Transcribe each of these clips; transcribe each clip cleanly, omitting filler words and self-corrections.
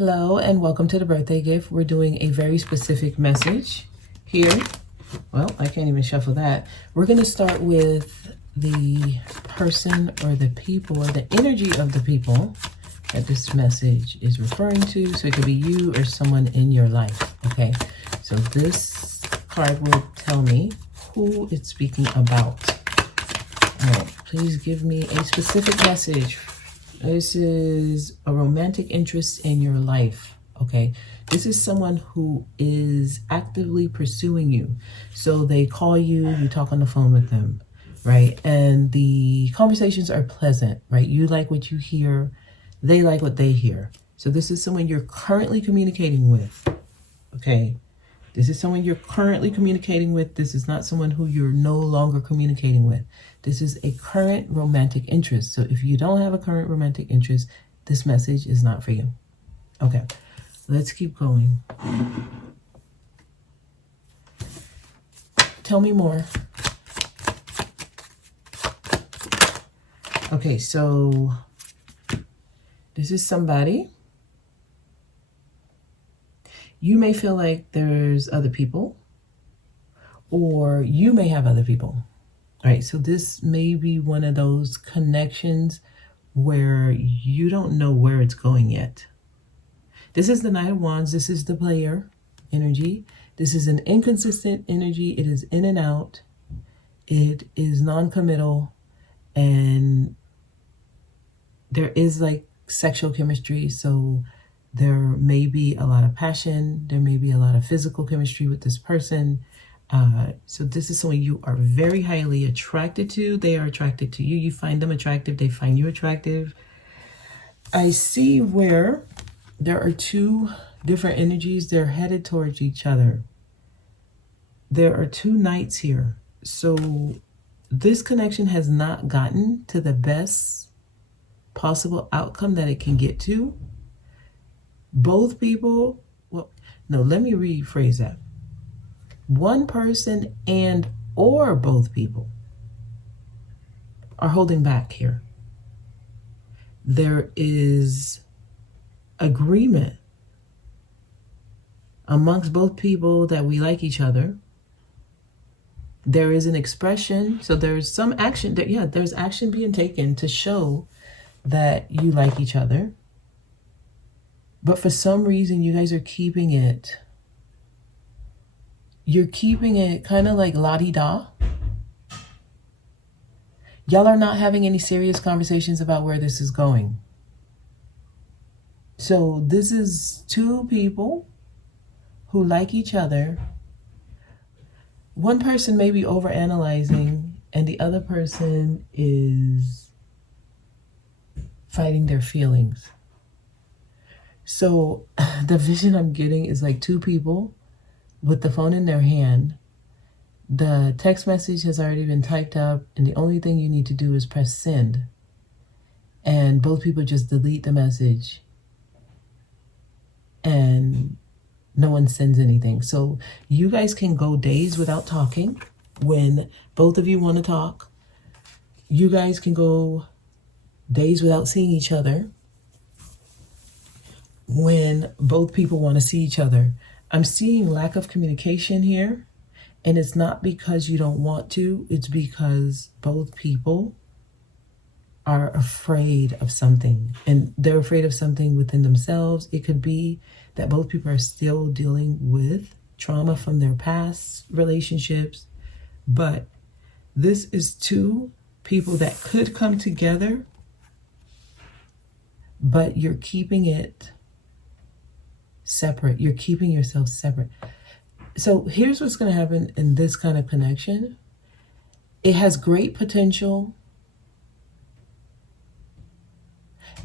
Hello and welcome to the birthday gift. We're doing a very specific message here. Well, I can't even shuffle that. We're going to start with the person or the people or the energy of the people that this message is referring to. So it could be you or someone in your life. Okay, so this card will tell me who it's speaking about. All right, please give me a specific message. This is a romantic interest in your life, okay? This is someone who is actively pursuing you. So they call you, you talk on the phone with them, right? And the conversations are pleasant, right? You like what you hear, they like what they hear. So this is someone you're currently communicating with, okay? This is someone you're currently communicating with. This is not someone who you're no longer communicating with. This is a current romantic interest. So if you don't have a current romantic interest, this message is not for you. Okay, let's keep going. Tell me more. Okay, so this is somebody. You may feel like there's other people, or you may have other people. All right, so this may be one of those connections where you don't know where it's going yet. This is the Knight of Wands. This is the player energy. This is an inconsistent energy. It is in and out. It is non-committal. And there is like sexual chemistry. So there may be a lot of passion. There may be a lot of physical chemistry with this person. So this is someone you are very highly attracted to. They are attracted to you. You find them attractive. They find you attractive. I see where there are two different energies. They're headed towards each other. There are two knights here. So this connection has not gotten to the best possible outcome that it can get to. Both people, well, no, let me rephrase that. One person and or both people are holding back here. There is agreement amongst both people that we like each other. There is an expression, so there's some action. There's action being taken to show that you like each other. But for some reason, you guys are keeping it. You're keeping it kind of like la-di-da. Y'all are not having any serious conversations about where this is going. So this is two people who like each other. One person may be overanalyzing and the other person is fighting their feelings. So the vision I'm getting is like two people with the phone in their hand. The text message has already been typed up and the only thing you need to do is press send. And both people just delete the message and no one sends anything. So you guys can go days without talking when both of you want to talk. You guys can go days without seeing each other when both people want to see each other. I'm seeing lack of communication here, and it's not because you don't want to, it's because both people are afraid of something, and they're afraid of something within themselves. It could be that both people are still dealing with trauma from their past relationships, but this is two people that could come together, but you're keeping it separate. You're keeping yourself separate. So here's what's going to happen in this kind of connection. It has great potential.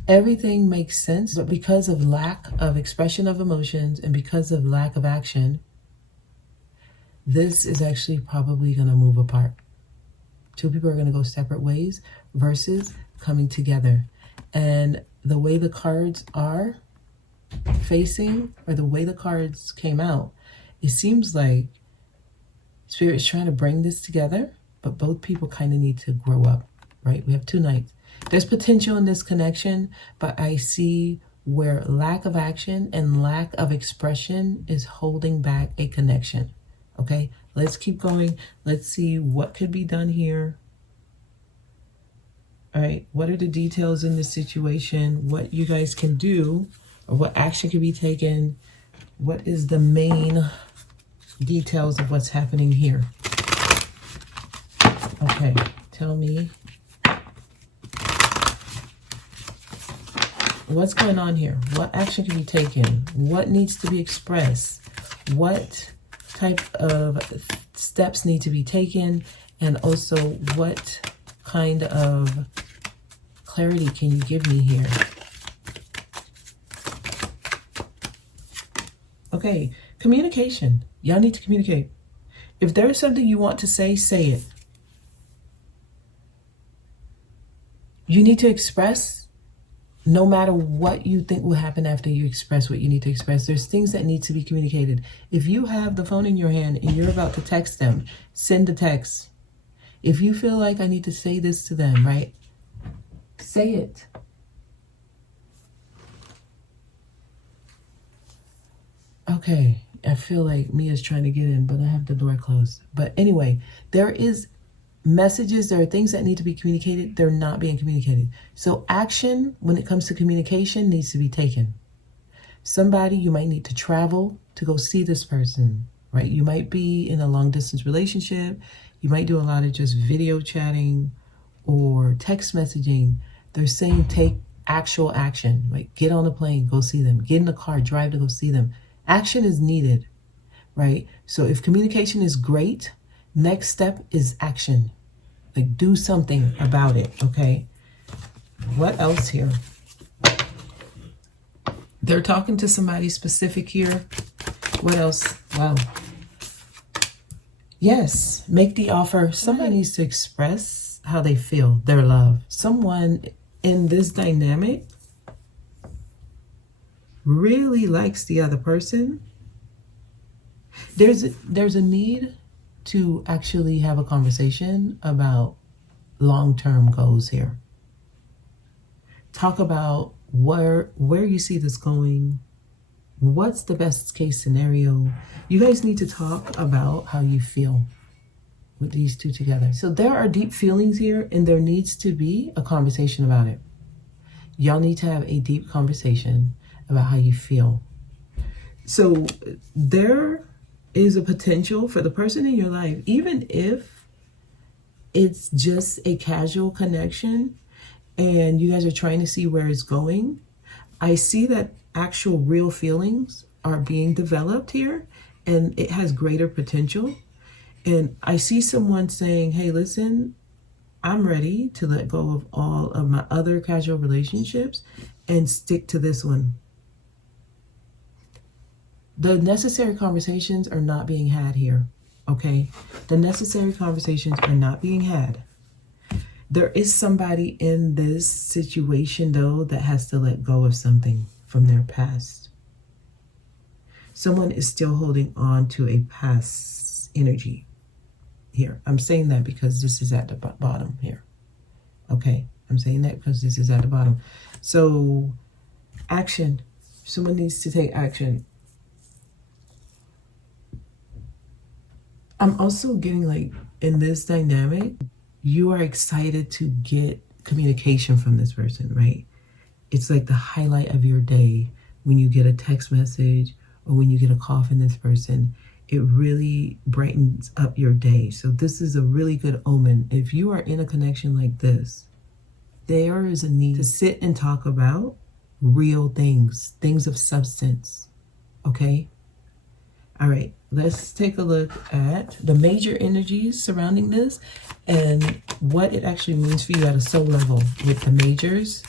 Everything makes sense, but because of lack of expression of emotions and because of lack of action, this is actually probably going to move apart. Two people are going to go separate ways versus coming together. And the way the cards are facing, or the way the cards came out, it seems like Spirit is trying to bring this together, but both people kind of need to grow up, right? We have two knights. There's potential in this connection, but I see where lack of action and lack of expression is holding back a connection. Okay, let's keep going. Let's see what could be done here. All right, what are the details in this situation? What you guys can do, or what action can be taken? What is the main details of what's happening here? Okay, tell me. What's going on here? What action can be taken? What needs to be expressed? What type of steps need to be taken? And also, what kind of clarity can you give me here? Okay, communication. Y'all need to communicate. If there's something you want to say it. You need to express. No matter what you think will happen after you express what you need to express, there's things that need to be communicated. If you have the phone in your hand and you're about to text them, send the text. If you feel like I need to say this to them, right? Say it. Okay, I feel like Mia's trying to get in, but I have the door closed. But anyway, there is messages, there are things that need to be communicated, they're not being communicated. So action when it comes to communication needs to be taken. Somebody, you might need to travel to go see this person, right? You might be in a long distance relationship. You might do a lot of just video chatting or text messaging. They're saying take actual action, like get on a plane, go see them, get in the car, drive to go see them. Action is needed, right? So if communication is great, next step is action. Like do something about it, okay? What else here? They're talking to somebody specific here. What else? Wow. Yes, make the offer. Somebody needs to express how they feel, their love. Someone in this dynamic really likes the other person. There's a need to actually have a conversation about long-term goals here. Talk about where you see this going. What's the best case scenario? You guys need to talk about how you feel with these two together. So there are deep feelings here, and there needs to be a conversation about it. Y'all need to have a deep conversation about how you feel. So there is a potential for the person in your life, even if it's just a casual connection and you guys are trying to see where it's going. I see that actual real feelings are being developed here, and it has greater potential. And I see someone saying, hey, listen, I'm ready to let go of all of my other casual relationships and stick to this one. The necessary conversations are not being had here, okay? The necessary conversations are not being had. There is somebody in this situation, though, that has to let go of something from their past. Someone is still holding on to a past energy here. I'm saying that because this is at the bottom here, okay? I'm saying that because this is at the bottom. So, action. Someone needs to take action. I'm also getting like in this dynamic, you are excited to get communication from this person, right? It's like the highlight of your day when you get a text message or when you get a call from this person. It really brightens up your day. So this is a really good omen. If you are in a connection like this, there is a need to sit and talk about real things, things of substance, okay? All right, let's take a look at the major energies surrounding this and what it actually means for you at a soul level with the majors.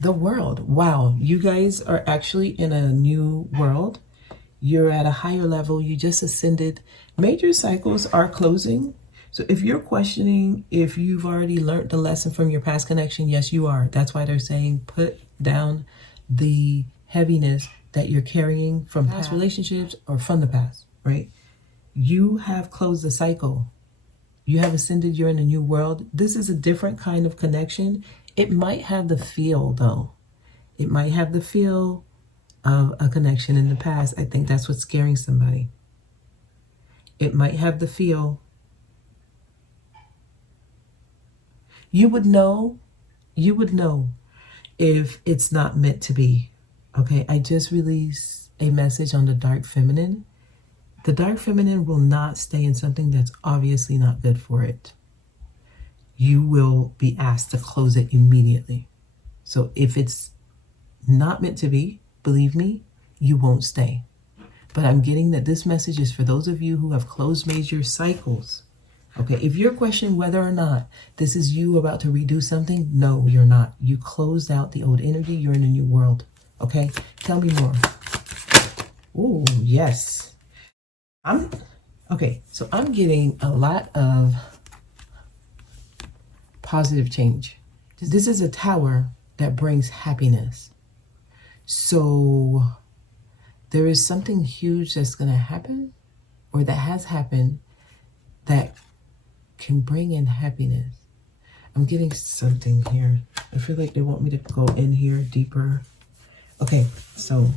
The world. Wow, you guys are actually in a new world. You're at a higher level. You just ascended. Major cycles are closing. So if you're questioning if you've already learned the lesson from your past connection, yes, you are. That's why they're saying put down the heaviness that you're carrying from past relationships or from the past, right? You have closed the cycle. You have ascended, you're in a new world. This is a different kind of connection. It might have the feel, though. It might have the feel of a connection in the past. I think that's what's scaring somebody. It might have the feel. You would know if it's not meant to be. Okay, I just released a message on the dark feminine. The dark feminine will not stay in something that's obviously not good for it. You will be asked to close it immediately. So if it's not meant to be, believe me, you won't stay. But I'm getting that this message is for those of you who have closed major cycles. Okay, if you're questioning whether or not this is you about to redo something, no, you're not. You closed out the old energy. You're in a new world. Okay, tell me more. Oh, yes. So I'm getting a lot of positive change. This is a tower that brings happiness. So there is something huge that's going to happen, or that has happened, that can bring in happiness. I'm getting something here. I feel like they want me to go in here deeper. Okay, so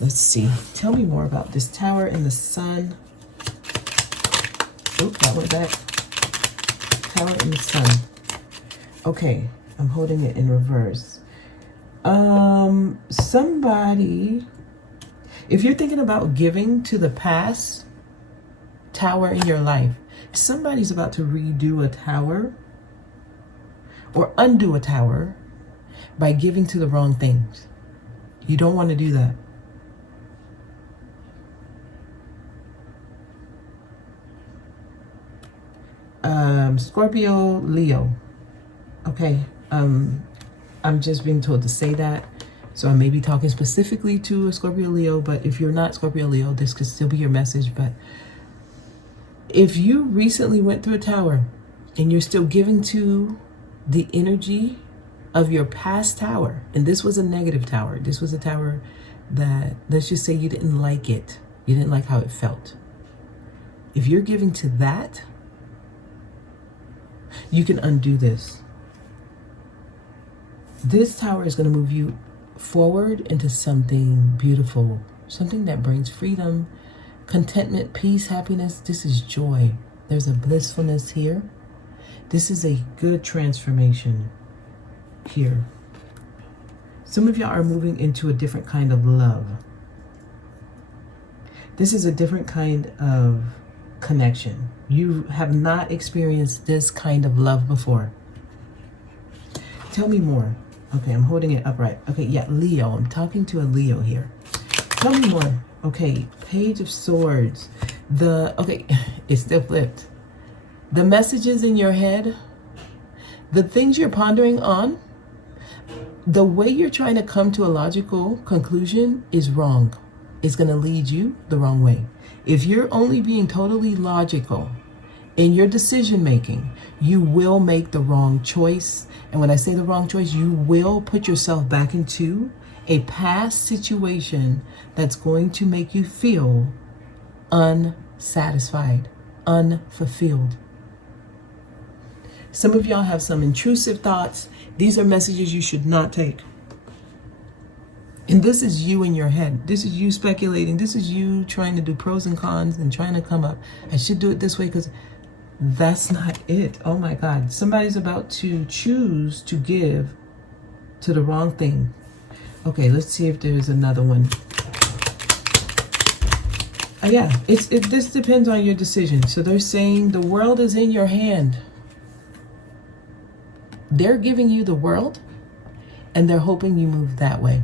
let's see. Tell me more about this tower in the sun. Oop, that went back. Tower in the sun. Okay, I'm holding it in reverse. Somebody, if you're thinking about giving to the past tower in your life, somebody's about to redo a tower or undo a tower by giving to the wrong things. You don't want to do that. Scorpio, Leo. Okay. I'm just being told to say that. So I may be talking specifically to a Scorpio, Leo, but if you're not Scorpio, Leo, this could still be your message. But if you recently went through a tower and you're still giving to the energy of your past tower, and this was a negative tower, this was a tower that, let's just say you didn't like it. You didn't like how it felt. If you're giving to that, you can undo this. This tower is going to move you forward into something beautiful, something that brings freedom, contentment, peace, happiness. This is joy. There's a blissfulness here. This is a good transformation here. Some of y'all are moving into a different kind of love. This is a different kind of connection. You have not experienced this kind of love before. Tell me more. Okay, I'm holding it upright. Okay, yeah, Leo. I'm talking to a Leo here. Tell me more. Okay, Page of Swords. Okay, it's still flipped. The messages in your head, the things you're pondering on, the way you're trying to come to a logical conclusion is wrong. It's going to lead you the wrong way. If you're only being totally logical in your decision making, you will make the wrong choice. And when I say the wrong choice, you will put yourself back into a past situation that's going to make you feel unsatisfied, unfulfilled. Some of y'all have some intrusive thoughts. These are messages you should not take. And this is you in your head. This is you speculating. This is you trying to do pros and cons and trying to come up. I should do it this way because that's not it. Oh my God. Somebody's about to choose to give to the wrong thing. Okay, let's see if there's another one. Yeah, this depends on your decision. So they're saying the world is in your hand. They're giving you the world and they're hoping you move that way.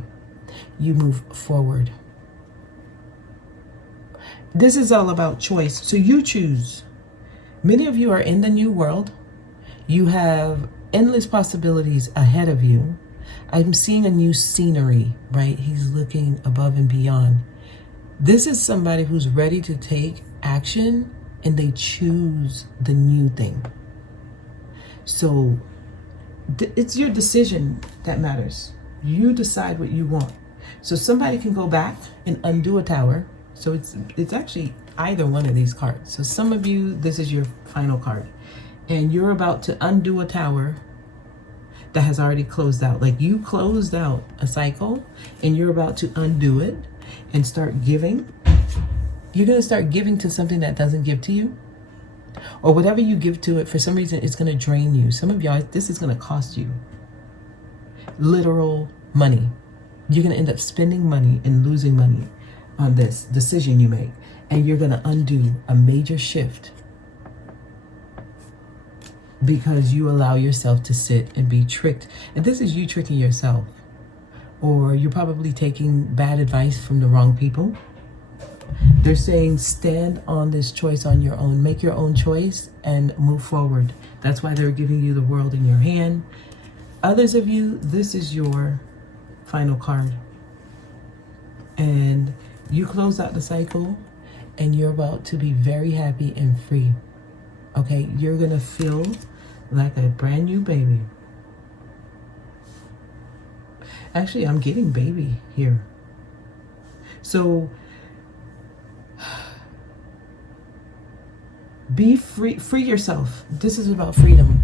You move forward. This is all about choice. So you choose. Many of you are in the new world. You have endless possibilities ahead of you. I'm seeing a new scenery, right? He's looking above and beyond. This is somebody who's ready to take action and they choose the new thing. So it's your decision that matters. You decide what you want. So somebody can go back and undo a tower. So it's actually either one of these cards. So some of you, this is your final card. And you're about to undo a tower that has already closed out. Like you closed out a cycle and you're about to undo it and start giving. You're going to start giving to something that doesn't give to you. Or whatever you give to it, for some reason, it's going to drain you. Some of y'all, this is going to cost you literal money. You're going to end up spending money and losing money on this decision you make. And you're going to undo a major shift because you allow yourself to sit and be tricked. And this is you tricking yourself. Or you're probably taking bad advice from the wrong people. They're saying stand on this choice on your own. Make your own choice and move forward. That's why they're giving you the world in your hand. Others of you, this is your final card. And you close out the cycle and you're about to be very happy and free. Okay, you're going to feel like a brand new baby. Actually, I'm getting baby here. So be free, free yourself. This is about freedom.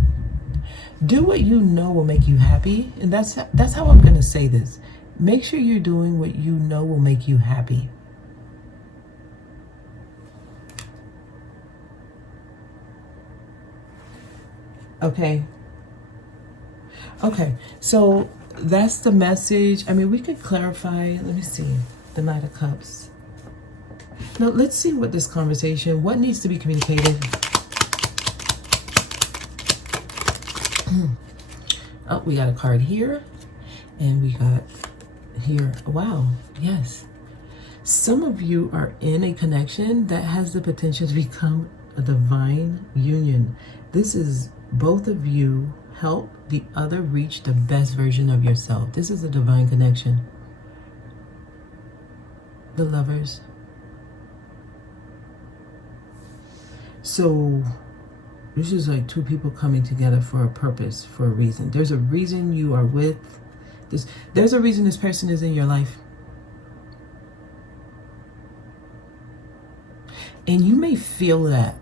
Do what you know will make you happy. And that's how I'm going to say this. Make sure you're doing what you know will make you happy. Okay. Okay. So that's the message. I mean, we could clarify. Let me see. The Knight of Cups. Now, let's see what this conversation, what needs to be communicated. Oh, we got a card here. And we got here. Wow. Yes. Some of you are in a connection that has the potential to become a divine union. This is both of you help the other reach the best version of yourself. This is a divine connection. The Lovers. So this is like two people coming together for a purpose, for a reason. There's a reason you are with this. There's a reason this person is in your life. And you may feel that.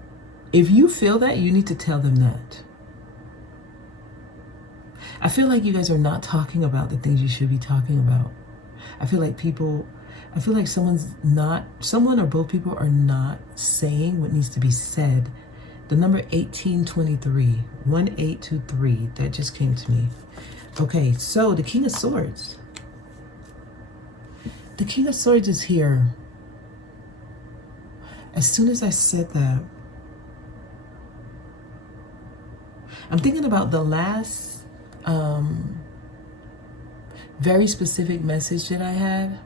If you feel that, you need to tell them that. I feel like you guys are not talking about the things you should be talking about. I feel like someone or both people are not saying what needs to be said. The number 1823, 1823, that just came to me. Okay, so the King of Swords. The King of Swords is here. As soon as I said that, I'm thinking about the last very specific message that I had.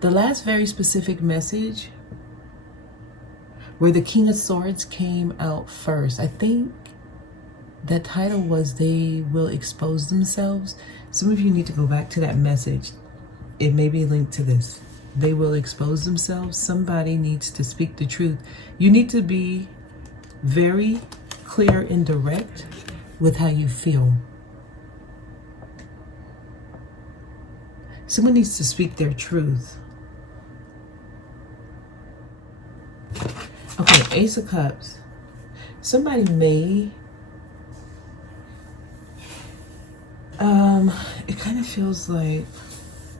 The last very specific message where the King of Swords came out first. I think the title was They Will Expose Themselves. Some of you need to go back to that message. It may be linked to this. They will expose themselves. Somebody needs to speak the truth. You need to be very clear and direct with how you feel. Someone needs to speak their truth. Okay, Ace of Cups. Somebody may, it kind of feels like,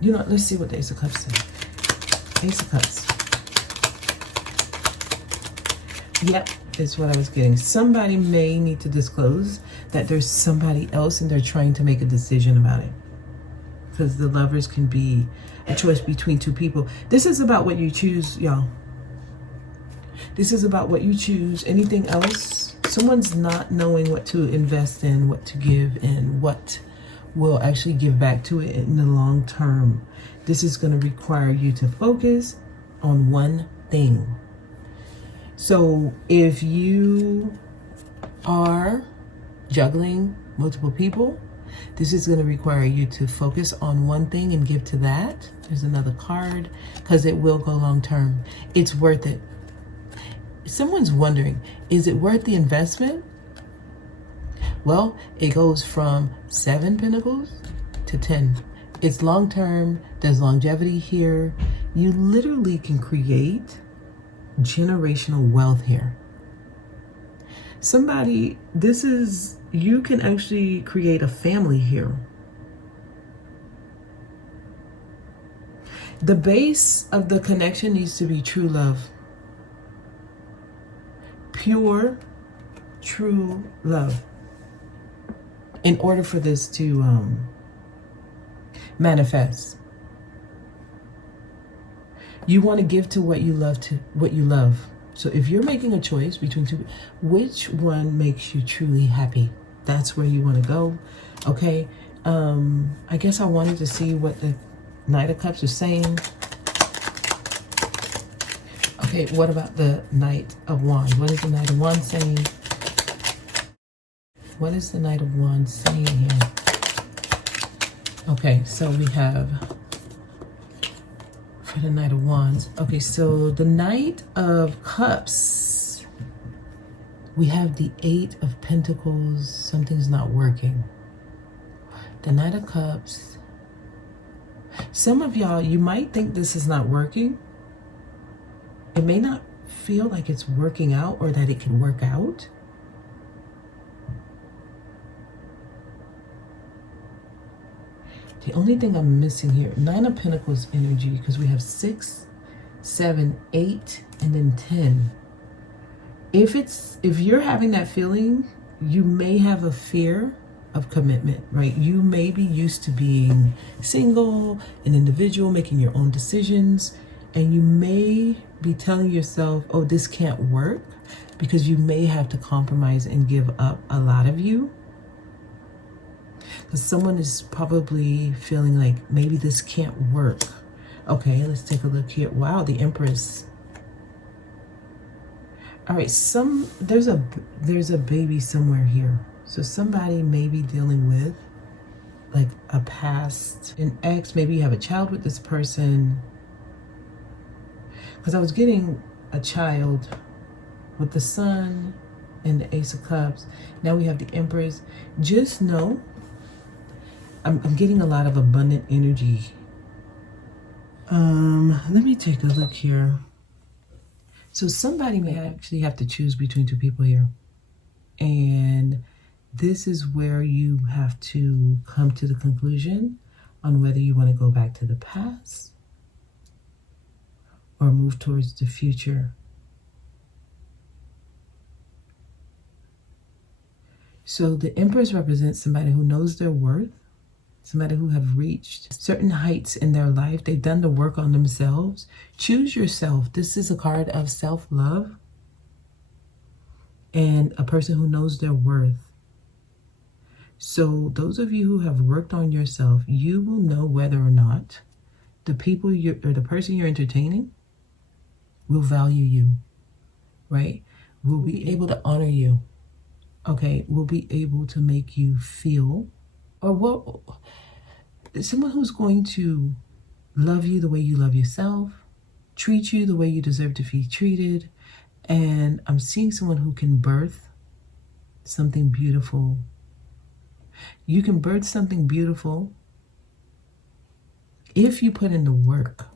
you know, let's see what the Ace of Cups say. Ace of Cups. Yep, it's what I was getting. Somebody may need to disclose that there's somebody else and they're trying to make a decision about it. Because the Lovers can be a choice between two people. This is about what you choose, y'all. This is about what you choose. Anything else? Someone's not knowing what to invest in, what to give, and what will actually give back to it in the long term. This is going to require you to focus on one thing. So if you are juggling multiple people, this is going to require you to focus on one thing and give to that. There's another card because it will go long term. It's worth it. Someone's wondering, is it worth the investment? Well, it goes from 7 pentacles to 10. It's long term. There's longevity here. You literally can create generational wealth here. You can actually create a family here. The base of the connection needs to be true love. Pure, true love. In order for this to manifest. You want to give to what you love. So if you're making a choice between two, which one makes you truly happy? That's where you want to go. Okay. I guess I wanted to see what the Knight of Cups is saying. Okay, what about the Knight of Wands? What is the Knight of Wands saying? What is the Knight of Wands saying here? Okay, so we have for the Knight of Wands. Okay, so the Knight of Cups, we have the Eight of Pentacles. Something's not working. The Knight of Cups. Some of y'all, you might think this is not working. It may not feel like it's working out or that it can work out. The only thing I'm missing here, 9 of Pentacles energy, because we have 6, 7, 8, and then 10. If you're having that feeling, you may have a fear of commitment, right? You may be used to being single, an individual, making your own decisions, and you may be telling yourself, oh, this can't work, because you may have to compromise and give up a lot of you. Because someone is probably feeling like maybe this can't work. Okay, let's take a look here. Wow, the Empress. All right, there's a baby somewhere here. So somebody may be dealing with like a past, an ex. Maybe you have a child with this person. Because I was getting a child with the Sun and the Ace of Cups. Now we have the Empress. Just know, I'm getting a lot of abundant energy. Let me take a look here. So somebody may actually have to choose between two people here. And this is where you have to come to the conclusion on whether you want to go back to the past or move towards the future. So the Empress represents somebody who knows their worth, somebody who have reached certain heights in their life. They've done the work on themselves. Choose yourself. This is a card of self-love and a person who knows their worth. So those of you who have worked on yourself, you will know whether or not the person you're entertaining will value you, right? Will be able to honor you, okay? Will be able to make you feel, someone who's going to love you the way you love yourself, treat you the way you deserve to be treated. And I'm seeing someone who can birth something beautiful. You can birth something beautiful if you put in the work.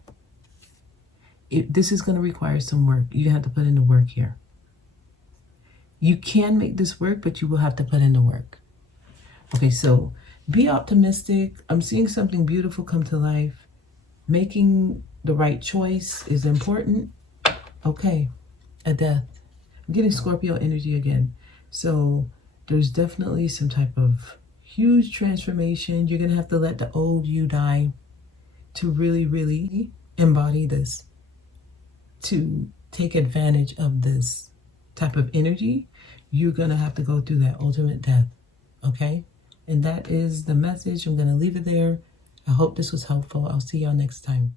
This is going to require some work. You have to put in the work here. You can make this work, but you will have to put in the work. Okay, so be optimistic. I'm seeing something beautiful come to life. Making the right choice is important. Okay, a death. I'm getting Scorpio energy again. So there's definitely some type of huge transformation. You're going to have to let the old you die to really, really embody this, to take advantage of this type of energy. You're going to have to go through that ultimate death, okay? And that is the message. I'm going to leave it there. I hope this was helpful. I'll see y'all next time.